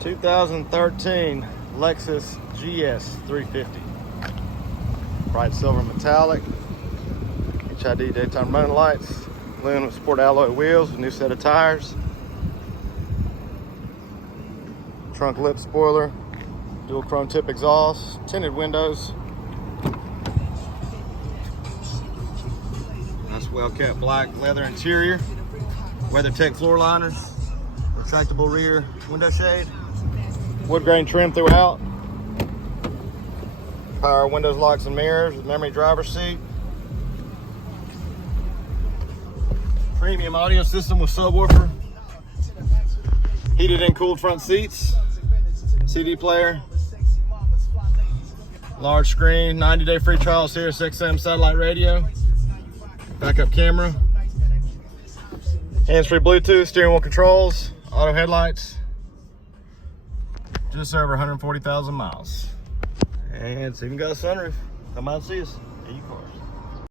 2013 Lexus GS350. Bright silver metallic. HID daytime running lights. Aluminum sport alloy wheels with new set of tires. Trunk lip spoiler. Dual chrome tip exhaust. Tinted windows. Nice well-kept black leather interior. WeatherTech floor liners. Retractable rear window shade. Wood grain trim throughout. Power windows, locks, and mirrors with memory driver's seat. Premium audio system with subwoofer. Heated and cooled front seats. CD player. Large screen, 90-day free trial, Sirius XM satellite radio. Backup camera. Hands-free Bluetooth, steering wheel controls, auto headlights. Just over 140,000 miles. And it's even got a sunroof. Come out and see us at Equalizer.